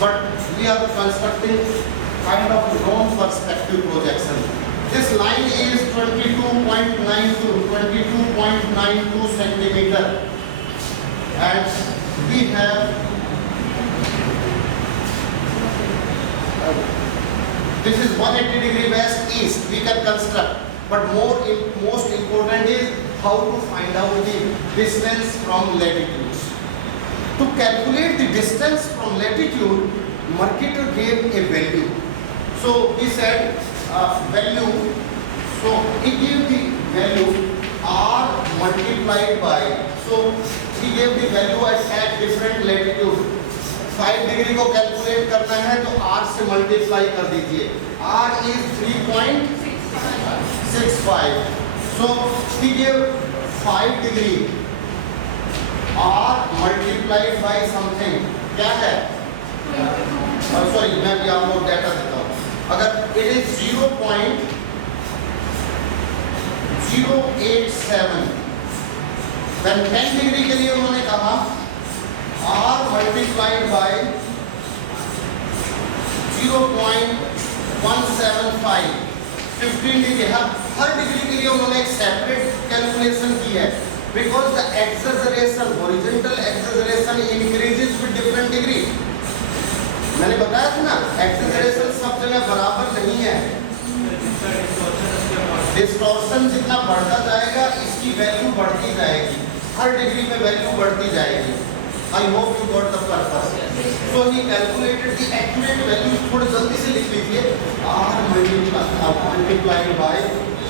but we are constructing kind of non-perspective projection. This line is 22.92 centimeter, and we have this is 180 degree west east. We can construct, but most important is how to find out the distance from latitudes. To calculate the distance from latitude, Mercator gave a value. So he said value. So he gave the value r multiplied by. So he gave the value at different latitude. 5 degree को calculate करना है तो r से multiply कर दीजिए. r is 3.65. So he gave 5 degree r multiplied by something. क्या है? Sorry, मैं भी आपको डाटा देता हूँ. अगर it is 0.087, then 10 डिग्री के लिए उन्होंने कहा r multiplied by 0.175. 15 degree. Her degree के लिए उन्होंने एक सेपरेट कैलकुलेशन की है, because the acceleration, horizontal acceleration increases with different degree. मैंने बताया था ना, एक्सेलरेशन सब जगह बराबर नहीं है. डिस्टॉर्शन जितना बढ़ता जाएगा इसकी वैल्यू बढ़ती जाएगी. हर डिग्री में वैल्यू बढ़ती जाएगी. I hope you got the purpose. So he calculated the accurate value. थोड़ी जल्दी से लिख लीजिए. r multiplied by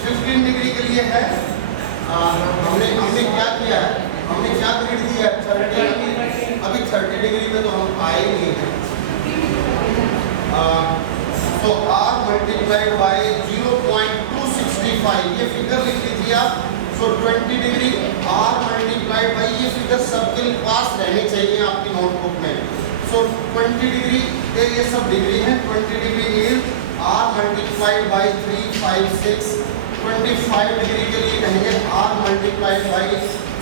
15 डिग्री के लिए है. हमने क्या किया है? हमने क्या ग्रेड दिया है? 30 डिग्री. अभी 30 डिग्री पे तो हम आए नहीं हैं. So r multiplied by 0.265. ये फिगर लिख लीजिए आप. So 20 degree r multiplied by, ये फिगर सबके पास रहनी चाहिए आपकी नोटबुक में. So 20 डिग्री, ये सब डिग्री है. 20 degree is r multiplied by 356. 25 degree के लिए कहेंगे r multiplied by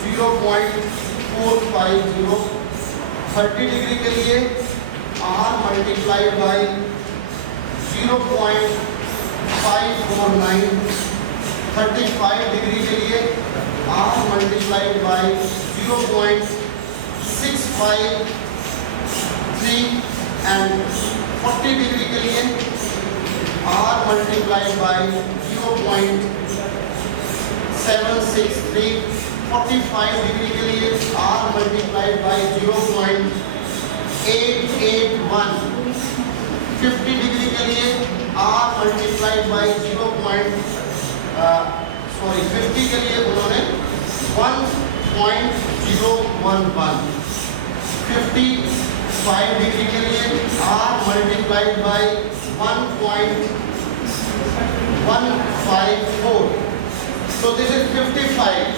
0.450. 30 डिग्री के लिए r multiplied by 0.549. 35 डिग्री के लिए r multiplied by 0.653, and 40 degree के लिए r multiplied by 0.763. 45 डिग्री के लिए r multiplied by 0.881. 50 डिग्री के लिए r multiplied by 50 के लिए उन्होंने 1.011. 55 डिग्री के लिए r multiplied by 1.154. So this is 55.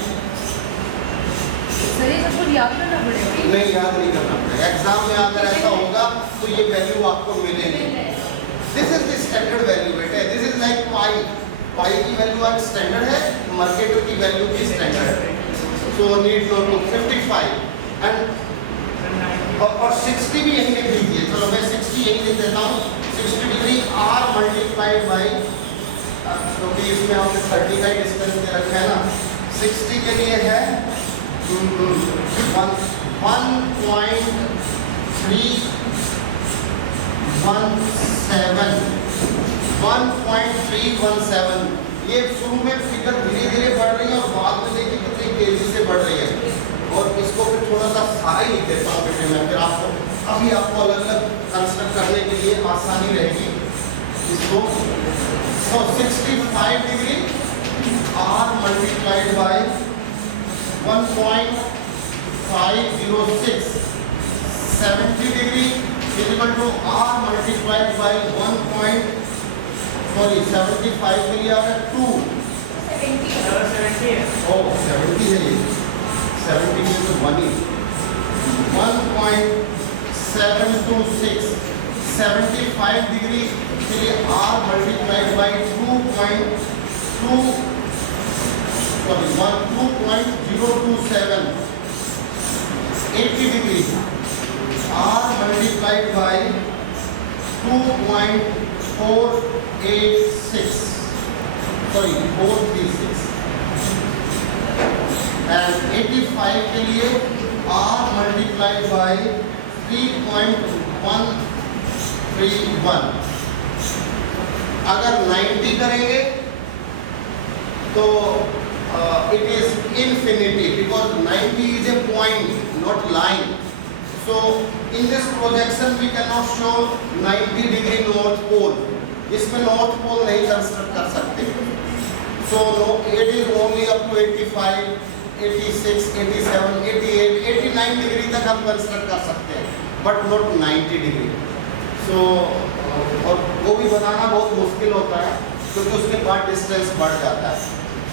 Sir ये सब याद करना पड़ेगा. नहीं, याद नहीं करना पड़ेगा. एग्जाम में अगर ऐसा होगा तो ये वैल्यू आपको मिलेगी. This is the standard value बेटे. दिस इज लाइक पाई. पाई की वैल्यू आज स्टैंडर्ड है, मर्केटर की वैल्यू भी स्टैंडर्ड है. So need note to 55 and और 60 भी यहीं लिख लीजिए. चलो मैं 60 यहीं लिख देता हूँ. 60 डिग्री r मल्टीप्लाइड बाई, क्योंकि इसमें हमने 30 का डिस्टेंस दे रखा है ना. 60 के लिए है 1.317. ये शुरू में फिगर धीरे धीरे बढ़ रही है और बाद में देखिए कितनी तेजी से बढ़ रही है. और इसको फिर थोड़ा सा सारा ही देता हूँ बेटे मैं, फिर आपको अभी आपको अलग अलग कंस्ट्रक्ट करने के लिए आसानी रहेगी इसको. So 65 degree r multiplied by 1.506. 70 degree is equal to r multiplied by 75 के लिए आपने 2. 70 है. Oh 70 है ये. 70 में तो 1 ही. 1.726. 75 डिग्री के लिए r multiplied by 2.027. 80 degree r multiplied by 2.436 sorry 436 and 85 के लिए r मल्टीप्लाइड बाई 3.131। अगर 90 करेंगे तो it is infinity because 90 is a point not line. So in this projection we cannot show 90 degree north pole. इसमें north pole नहीं construct कर सकते. So no, it is only up to 85, 86, 87, 88, 89 degree तक हम construct कर सकते हैं, but not 90 degree. So और वो भी बनाना बहुत मुश्किल होता है क्योंकि उसके बाद डिस्टेंस बढ़ जाता है.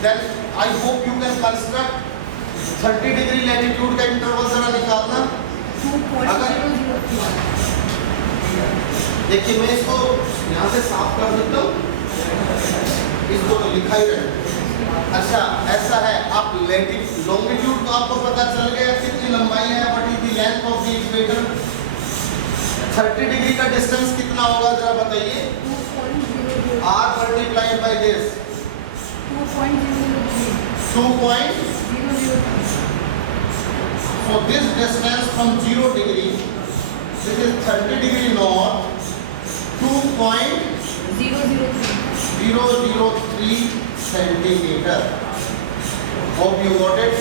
Then I hope you can construct 30 degree latitude का इंटरवल जरा निकालना. अगर देखिए मैं इसको यहाँ से साफ कर देता हूँ, इसको तो लिखा ही रहे. अच्छा ऐसा है, आप लॉन्गिट्यूड तो आपको पता चल गया कितनी लंबाई है, what is the length of the equator. 30 degree का डिस्टेंस कितना होगा जरा बताइए. r multiplied by this 2.003. So this distance from 0 degree, this is 30 degree north, 2.003 centimeter. Hope you got it.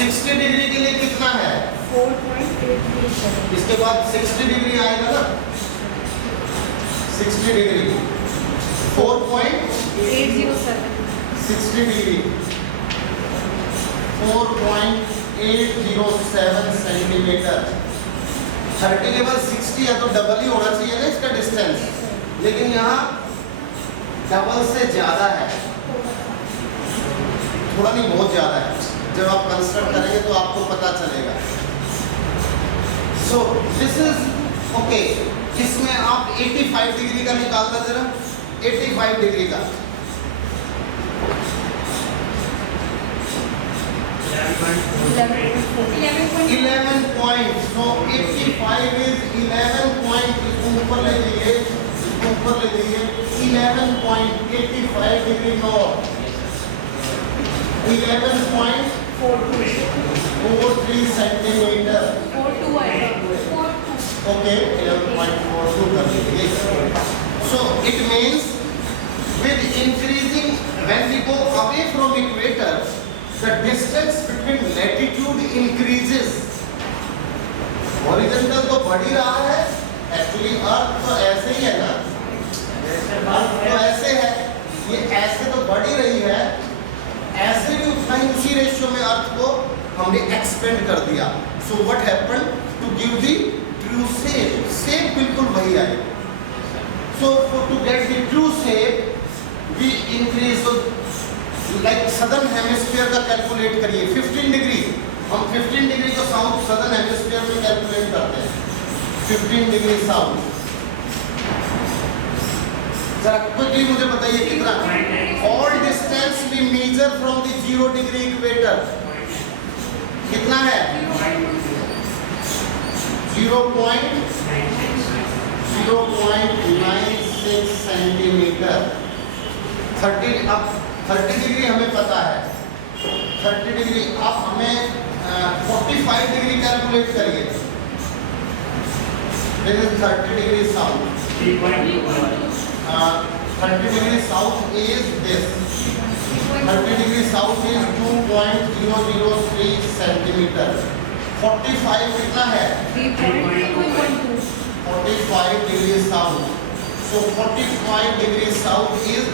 60 degree के लिए कितना है? 4.837. इसके बाद 60 डिग्री आएगा ना? 60 डिग्री 4.807. 60 degree 4.807 centimetre. 30 के बाद 60 है तो डबल ही होना चाहिए ना इसका डिस्टेंस, लेकिन यहाँ डबल से ज्यादा है, थोड़ा नहीं बहुत ज्यादा है. जब आप कंस्ट्रक्ट करेंगे तो आपको पता चलेगा. सो दिस इज ओके. इसमें आप 85 डिग्री का निकालना जरा. 85 डिग्री का 11 पॉइंट. So 85 is 11 point. इसको ऊपर ले जाइए, इसको ऊपर ले जाइए. 11.85 डिग्री नॉर्थ, 11.43 सेंटीमीटर. 42 ओके 11.42 कर लीजिए. So it means with increasing when we go away from equator, the distance between latitude increases. Horizontal तो बढ़ ही रहा है. Actually अर्थ तो ऐसे ही है ना, अर्थ तो ऐसे है, ये ऐसे तो बढ़ ही रही है, ऐसे भी उतना ही उसी रेशियो में अर्थ को हमने एक्सपेंड कर दिया. So what happened to give the true shape? Shape बिल्कुल वही आई. So for to get the true shape we increase. So like southern hemisphere का कैलकुलेट करिए. 15 डिग्री हम 15 डिग्री को साउथ सदर्न हेमिस्फीयर में कैलकुलेट करते हैं. 15 डिग्री साउथ. जरा क्विकली मुझे बताइए कितना. All distance we measure from the 0 degree equator कितना है? 0.96 सेंटीमीटर. 30 डिग्री हमें पता है. 30 डिग्री आप हमें 45 डिग्री कैलकुलेट करिए. This is 30 degree south. 30 degree south is this. 30 degree south is 2.003 centimeter. 45 कितना है? 45 degree south. So 45 degree south is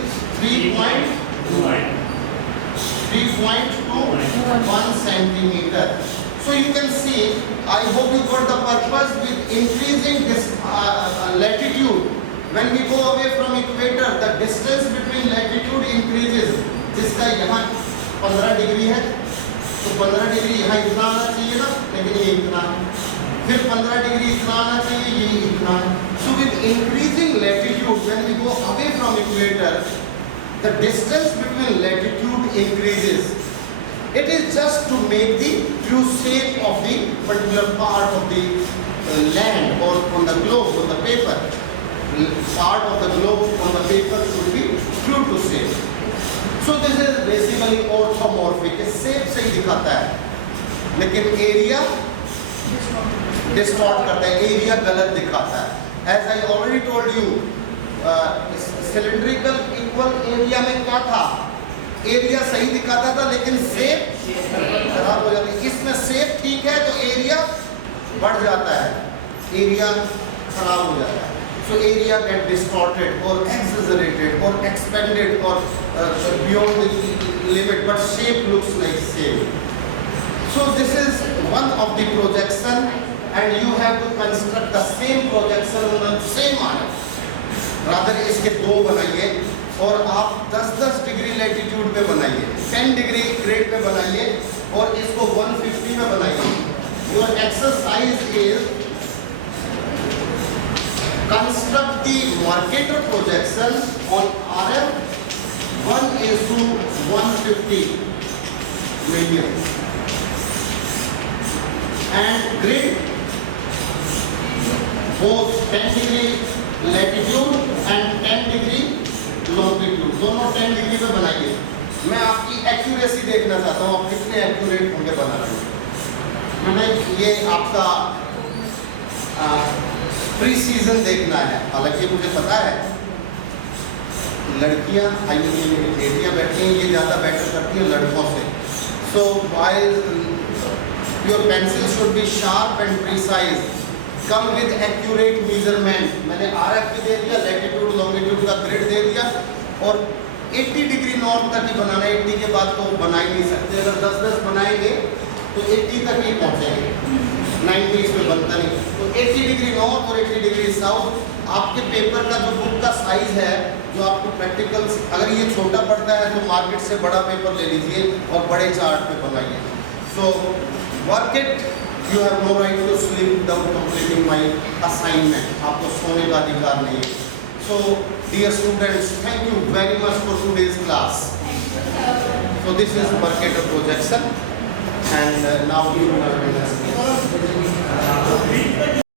3.21 centimeter. So you can see, I hope you got the purpose with increasing this latitude. When we go away from equator, the distance between latitude increases. जिसका यहाँ 15 degree है, तो 15 degree यहाँ इतना आना चाहिए ना, लेकिन ये इतना है. फिर 15 डिग्री इतना आना चाहिए, ये इतना है. So with increasing latitude, when we go away from equator, the distance between latitude increases. It is just to make the true shape of the particular part of the land or on the globe, on the paper. part of the globe on the paper should be true to shape. So this is basically orthomorphic. Shape सही दिखाता है लेकिन area distort करता है, area गलत दिखाता है. As I already told you, cylindrical equal area में क्या था, एरिया सही दिखाता था लेकिन शेप खराब हो जाती है. इसमें शेप ठीक है तो एरिया बढ़ जाता है, एरिया खराब हो जाता है. So area get distorted or exaggerated or expanded or beyond the limit, but shape looks like same. So this is one of the projection, and you have to construct the same projection on the same manner. Rather इसके दो बनाइए और आप 10-10 degree latitude पे बनाइए, 10 degree grade pay बनाइए और इसको 150 में बनाइए. Your exercise is construct the Mercator projection on RF 1:150 million and grid both 10 degree latitude and 10 degree longitude, दोनों 10 डिग्री पे बनाइए. मैं आपकी एक्यूरेसी देखना चाहता हूँ, आप कितने एक्यूरेट होंगे बना रहे हैं. मैंने ये आपका प्री सीजन देखना है. हालांकि मुझे पता है लड़कियां बेटियां बैठी हैं, ये ज़्यादा बेटर करती हैं लड़कों से. So your pencil should be sharp and precise, come with accurate measurement. मैंने RF भी दे दिया, लैटिट्यूड लॉन्गिट्यूड का ग्रिड दे दिया और 80 डिग्री नॉर्थ तक ही बनाना है. 80 के बाद तो बना ही नहीं सकते. अगर 10-10 बनाएंगे तो 80 तक ही पहुँचेंगे, 90 इसमें बनता नहीं. तो 80 डिग्री नॉर्थ और 80 डिग्री साउथ. आपके पेपर का जो बुक का साइज है, जो आपको प्रैक्टिकल्स, अगर ये छोटा पड़ता है तो मार्केट से बड़ा पेपर ले लीजिए और बड़े चार्ट पे बनाइए. So work it. You have no right to sleep without completing my assignment. आपको सोने का अधिकार नहीं है. So dear students, thank you very much for today's class. So this is Mercator projection. And now you are